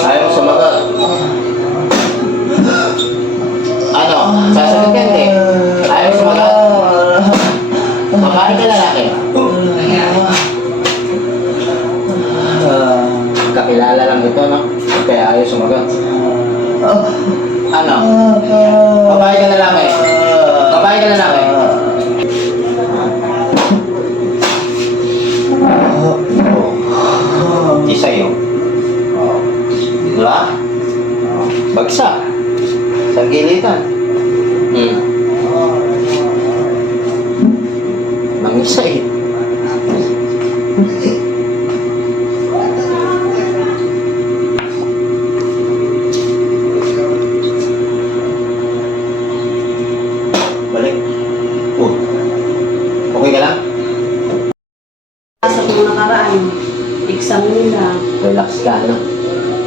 Ayaw mo sumagot. Ano? Sasagot ka hindi? Ayaw mo sumagot? Babae ka lalaki? Kakilala lang ito, no? Kaya ayaw sumagot. Ano? Babae ka lalaki? Babae ka lalaki? Di sa'yo. Diba? Bagsak. Sa gilitan. Mangisa eh. Balik. Okay ka lang? Sa mga nakaraan, exam nila. Relax ka, ano?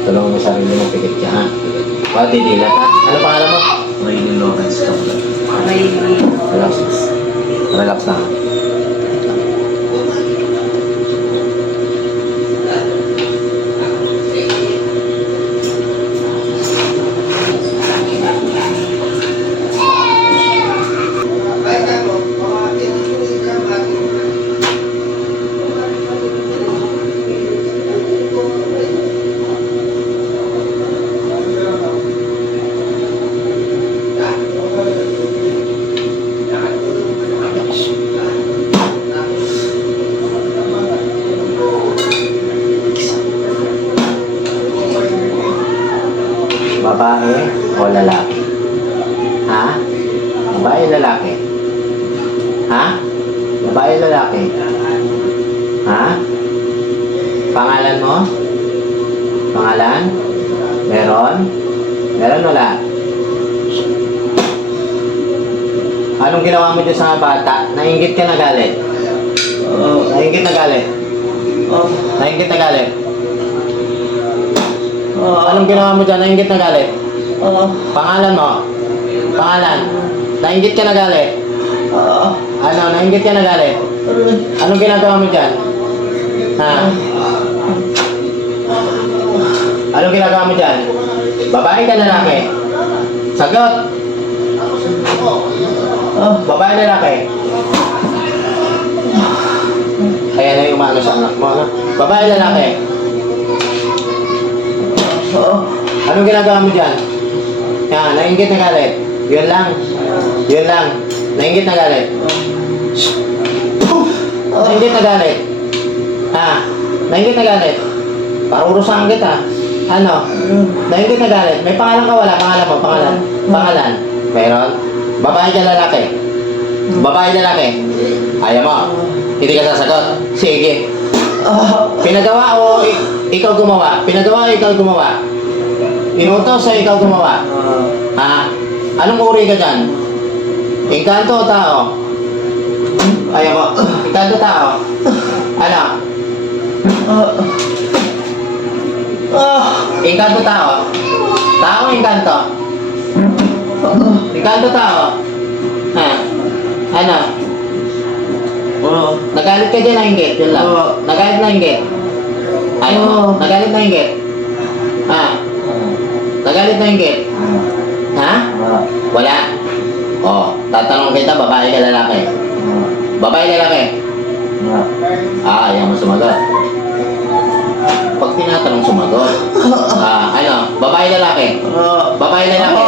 Tulungan mo sarili mo, pikit ka, ha? O, didilat, ha? Ano pangalan mo? Rainy Lawrence Kaplan. Relax. Relax lang. Babae o lalaki? Ha? Babae o lalaki? Ha? Babae o lalaki? Ha? Pangalan mo? Pangalan? Meron? Meron wala? Anong ginawa mo dyan sa mga bata? Nainggit ka na galit? Nainggit na galit? Nainggit na galit? Anong ginawa mo dyan? Nainggit na galit? Pangalan mo? Pangalan? Nainggit ka na galit? Ano? Nainggit ka na galit? Anong ginagawa mo dyan? Ha? Anong ginagawa mo dyan? Babae ka lalaki? Sagot! Babae lalaki? Kaya na yung umano sa anak mo, ano? Babae lalaki? Anong ginagawa mo dyan? Yan, nainggit na galit. Yun lang. Yun lang. Nainggit na galit. Nainggit na galit. Ha? Nainggit na galit. Parurusahan kita. Ano? Nainggit na galit. May pangalan ka wala? Pangalan mo? Pangalan? Pangalan? Meron? Babae ka lalaki? Babae lalaki? Ayaw mo? Hindi ka sasagot? Sige. Pinagawa o ikaw gumawa? Pinagawa o ikaw gumawa? Inutos o ikaw gumawa? Ha? Anong uri ka dyan? Engkanto o tao? Ayaw mo? Engkanto tao? Ano? Engkanto tao? Tao o engkanto? Engkanto tao? Ha? Ano? Nagalit ka dyan na inggit? Yun lang. Nagalit na inggit? Ayaw mo? Nagalit na inggit? Ha? Nagalit na inggit? Ha? Wala? O, tatanong kita, babae ka lalaki? Babae lalaki? Ayaw mo sumagot. Pag tinatanong sumagot. Ano? Babae lalaki? Babae lalaki?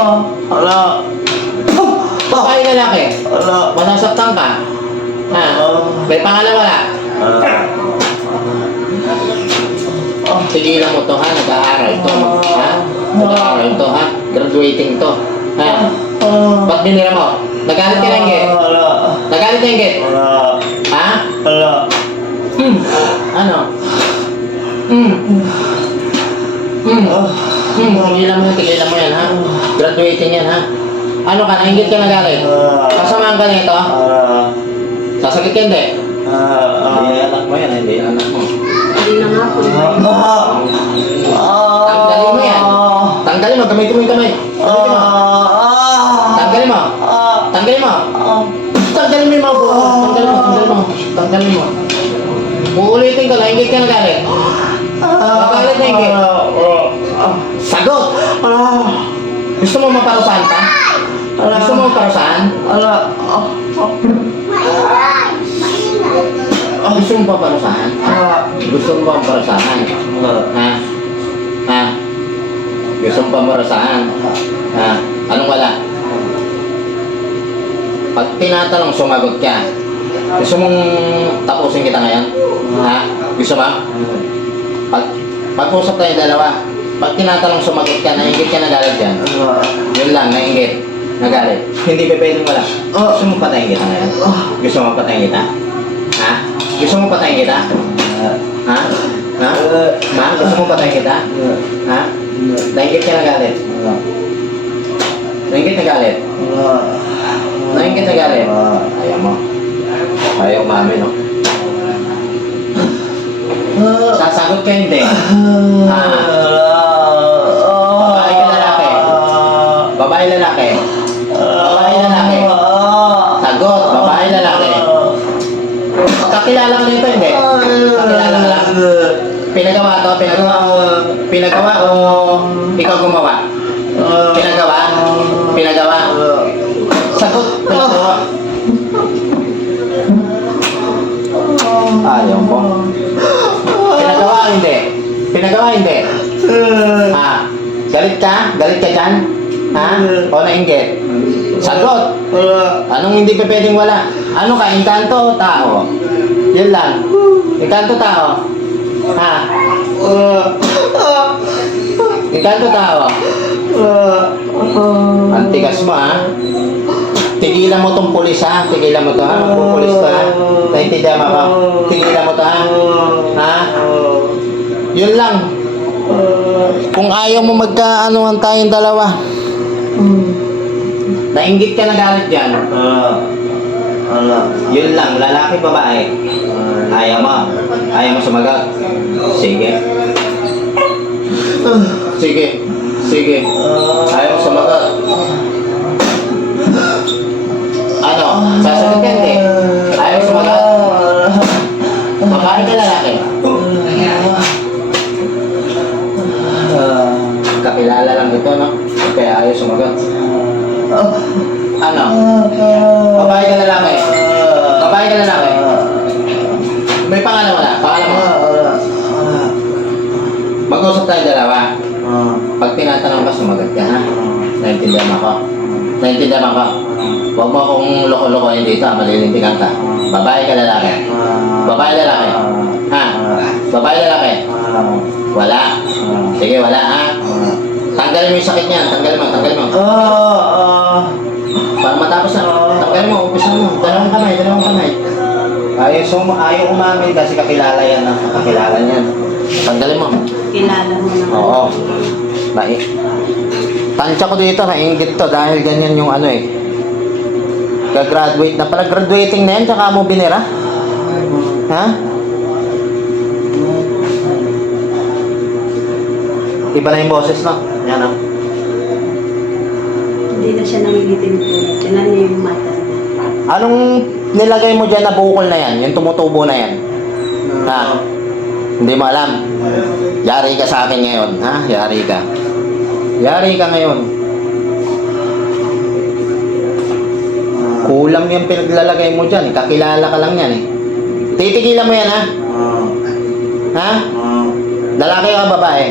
Babae lalaki? Masasaktan ka? Ha? May pangalan wala? Tigilan mo to, ha? Nag-aaral to. Ha? Nag-aaral to, ha? Graduating to. Ha? Ba't binira mo? Nagalit ka na inggit? Nagalit na inggit? Ha? Ano? Tigilan mo yan, ha? Graduating yan, ha? Ano ka? Nainggit ka nagalit? Kasamaan ka nito? Sasakit ka hindi? Hindi anak mo yan, hindi anak mo. Hindi na nga po. Tanggalin mo yan. Tanggalin mo, gamitin mo yung kamay. Tanggalin mo. Tanggalin mo. Tanggalin mo yung mga buo. Tanggalin mo, tanggalin mo. Tanggalin mo. Uulitin ka, nainggit ka nagalit. Nagalit na inggit. Sagot! Gusto mo maparusahan pa? Gusto mo maparusahan? Gusto mo paparusahan? Gusto mo paparusahan? Ha? Ha? Gusto mo paparusahan? Ha? Anong wala? Pag tinatanong, sumagot ka. Gusto mong tapusin kita ngayon? Ha? Gusto mo? Pag-usap tayo dalawa. Pag tinatanong, sumagot ka, nainggit ka, nagalit yan. Yun lang, nainggit. Nagalit. Hindi pa pwedeng wala. Gusto mo patayin kita ngayon? Gusto mo patayin kita? Ha? Gusto mo patayin kita? Ha? Ha? Ma? Gusto mo patayin kita? Ha? Nainggit ka, nagalit. Nainggit, nagalit. Nainggit, nagalit. Ayaw mo. Ayaw mami, no? Sasagot ka hindi. Babae ka lalaki. Babae lalaki. Babae lalaki. Sagot, babae lalaki. Kakilala ka nito hindi? Kakilala ka lang. Pinagawa to, pinagawa o ikaw gumawa? Pinagawa? Pinagawa? Sagot, pinagawa. Ayaw mo. Pinagawa o hindi? Pinagawa o hindi? Ha? Galit ka? Galit ka dyan? Ha? O nainggit? Sagot! Anong hindi pa pwedeng wala? Ano ka? Engkanto o tao? Yun lang. Engkanto tao? Ha? Engkanto tao? Antigas mo ha? Tigilan mo tong pulis ha? Tigilan mo to ha? Magpupulis to ha? Naintindihan mo ako? Tigilan mo to ha? Ha? Yun lang. Kung ayaw mo magkaanuhan tayong dalawa. Nainggit ka, nagalit dyan. Yun lang, lalaki, babae. Ayaw mo. Ayaw mo sumagot. Sige. Sige. Sige. Ayaw mo sumagot. Ano? Sasagot ka hindi? Ayaw mo sumagot? Babae ka, lalaki? Kakilala lang ito, no? Kaya ayaw sumagot. Ano? Babae ka, lalaki? Babae ka, lalaki? May pangalan wala? Pangalan mo? Mag-usap tayo dalawa. Pag tinatanong ka, sumagot ka, ha? Naintindihan ako. Naintindihan ako. Huwag mo akong loko-lokohin dito, malilintikan ka. Babae ka, lalaki? Babae, lalaki? Ha? Babae, lalaki? Wala. Sige, wala, ha? Tanggalin mo yung sakit niyan. Tanggalin mo, tanggalin mo. Para matapos na. Tanggalin mo, umpisa mo. Dalawang kamay, dalawang kamay. Ayaw umamin kasi kakilala yan. Kakilala niyan. Tanggalin mo. Kilala mo na. Oo. Tansya ko dito, nainggit to dahil ganyan yung ano eh. Gagraduate na pala. Graduating na yan, tsaka mo binira? Ha? Iba na yung boses, no? Yan, no? Hindi na siya nangigitim po. Tinan niya yung mata niya. Anong nilagay mo dyan na bukol na yan? Yung tumutubo na yan? Ha? Hindi mo alam? Yari ka sa akin ngayon, ha? Yari ka. Yari ka ngayon. Kulam yung pinaglalagay mo dyan. Kakilala ka lang yan, eh. Titigilan mo yan, ha? Ha? Lalaki ka, babae?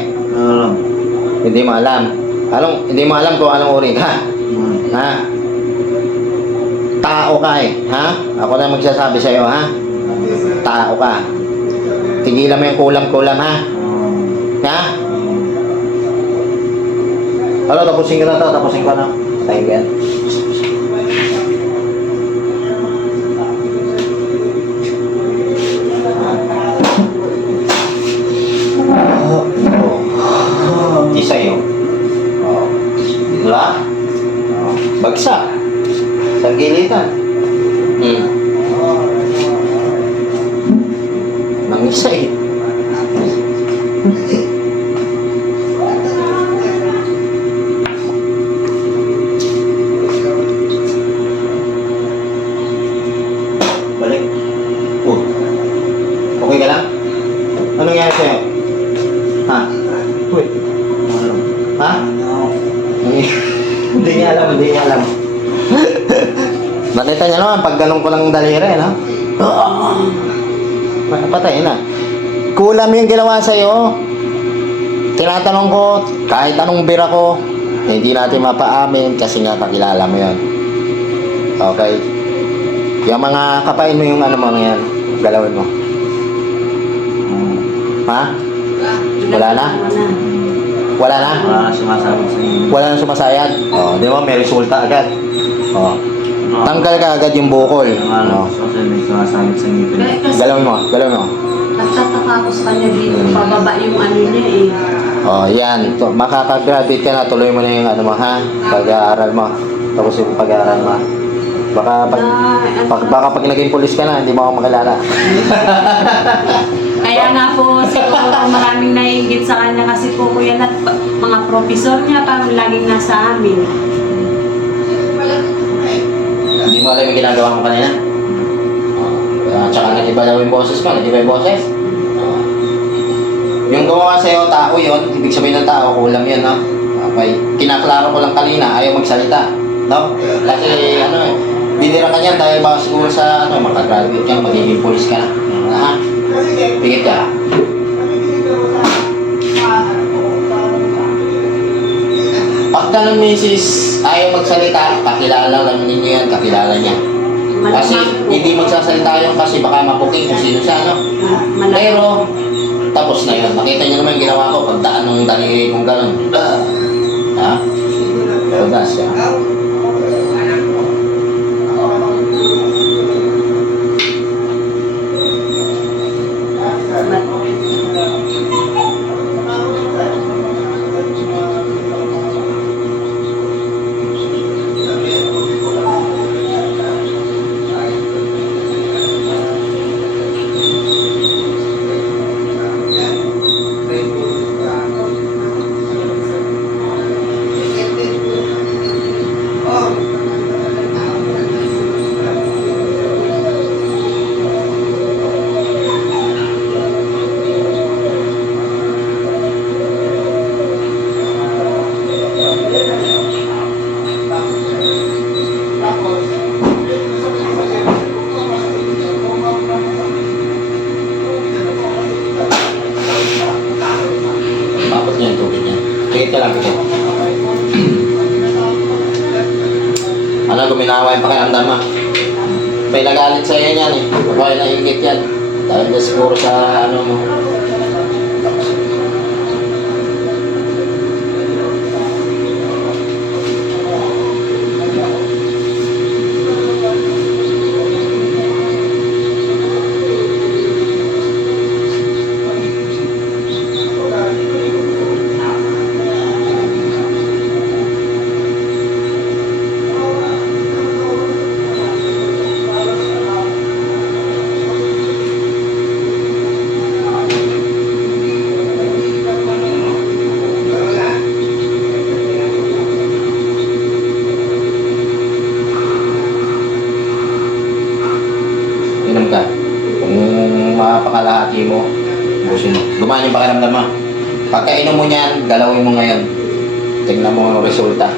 Hindi mo alam. Hindi mo alam kung anong uri ka. Ha? Tao ka eh. Ha? Ako na magsasabi sa'yo, ha? Tao ka. Tigilan mo yung kulam-kulam, ha? Ha? Ano, tapusin ko na to. Tapusin ko na. Tayo yan. Isa yun. Diba? Bagsak. Sa gilitan. Mangisa eh. Balik. Okay ka lang? Anong nangyari sa'yo? Ha? Uy. Hindi niya alam. Nakita niya naman, pag ganun ko lang daliri, no? Patay na. Kulam yung ginawa sa'yo. Tinatanong ko, kahit anong bira ko, hindi natin mapaamin kasi nga kakilala mo yun. Okay? Yung mga kapain mo yung ano mo ngayon, galawin mo. Ha? Wala na? Wala na? Wala na sumasabi sa inyo. Wala na sumasayad? Oh, di ba? May resulta agad. Oh. Tanggal ka agad yung bukol. Oh. May sumasabi sa ngipin. Galawin mo, galawin mo. Nagtataka ako sa kanya dito, pababa yung ano niya eh. Oh, yan. Makaka-graduate ka na, tuloy mo na yung ano mo, ha? Pag-aaral mo. Tapos yung pag-aaral mo. Baka pag naging pulis ka na, hindi mo ako makilala. Kaya nga po, siguro maraming naiingit sa kanya kasi po kuya at mga profesor niya parang laging nasa amin. Hindi mo alam yung ginagawa mo kanina? Tsaka nag-iba daw yung boses mo, nag-iba yung boses? Yung gumawa sa'yo, tao yun, ibig sabihin ng tao, kulam yun, no? Okay. Kinaklaro ko lang kanina, ayaw magsalita, no? Kasi, ano eh, dinira ka niyan dahil baka siguro sa, ano, makagraduate ka, magiging pulis ka na. Ha? Tingit ka. Pagka ng misis ayaw magsalita, kakilala lang ninyo yan, kakilala niya. Kasi hindi magsasalita yun kasi baka mapuking kung sino siya, no? Pero, tapos na yun. Nakita niyo naman yung ginawa ko, pagdaan ng daliri kong gano'n. Ha? Pero das siya. Bakit niya yung tubig niya? Tingit ka lang, pikit. Ano, guminawa yung pakiramdam mo? May nagalit sa'yo yan eh. Baka naingit yan. Dahil na siguro sa ano mo. Inom ka. Kung mapakalahati mo, busin mo. Gumaan yung pakiramdam mo. Pagkainom mo niyan, galawin mo ngayon. Tingnan mo yung resulta.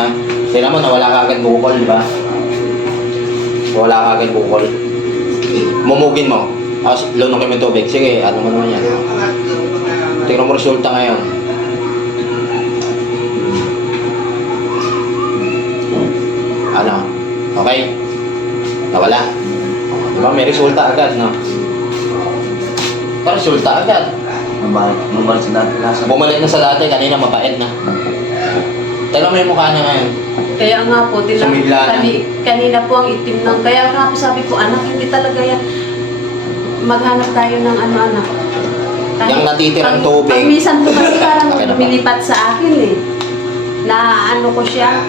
Ha? Tingnan mo, nawala ka agad bukol, di ba? Wala ka agad bukol. Mumugin mo. Lunok yung tubig. Sige, ano mo naman yan. Tingnan mo resulta ngayon. Ano? Okay? Nawala? Diba? May resulta agad, no? Resulta agad. Mabalik sa dati lasa. Bumalik na sa dati, kanina mapait na. Tignan mo yung mukha niya ngayon. Kaya nga po, Sumigla na. kanina po ang itim ng, kaya nga po sabi ko, anak, hindi talaga yan. Maghanap tayo ng ano, anak. Yung natitirang tubig. Pag minsan po kasi parang Okay na ba? lumilipat sa akin eh. Na ano ko siya.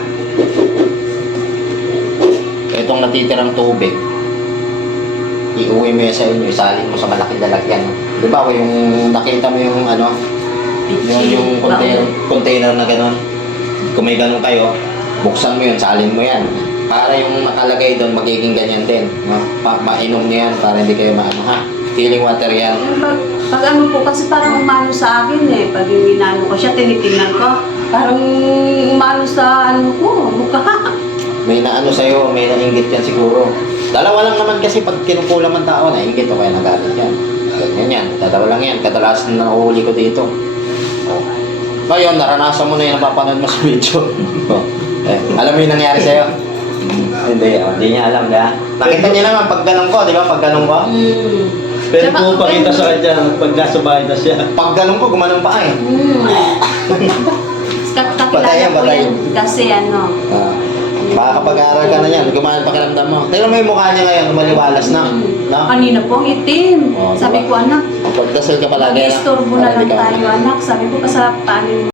Itong natitirang tubig, iuwi mo yan sa inyo, isalin mo sa malaking lalagyan. Di ba yung nakita mo yung ano, yung container na gano'n, kung may gano'n kayo, buksan mo yun, salin mo yan. Para yung nakalagay doon, magiging ganyan din. No? Mainom niyo yan para hindi kayo maano, ha? Feeling water yan. Pag ano po, kasi parang umano sa akin eh. Pag yung inano ko siya, tinitingnan ko, Parang umano sa ano ko, mukha. May naano sa'yo, may nainggit yan siguro. Dalawa lang naman kasi pag kinukulam ang tao, nainggit o kaya nagalit yan. Ganyan yan, dalawa lang yan. Kadalasan na nakuhuli ko dito. Oh. Ngayon, naranasan mo na yung napapanood mo sa video. Alam mo yung nangyari sa'yo? Hindi niya alam, ha? Nakita niya naman pag ganun ko, di ba? Pag ganun ko. Pero kung pakita sa kanya, pag nasa bahay na siya. Pag ganun ko, gumanong pa eh. Kakilala Batayan, ko batayan. yan kasi ano. Baka kapag-aaral ka na yan, gumanon pakiramdam mo. Tingnan mo yung mukha niya ngayon, lumaliwalas na. No? Kanina po ang itim. Oh, Sabi diba? ko, anak, Pagdasal ka palagi. mag-istorbo na lang tayo, anak. Sabi ko, pa sa panin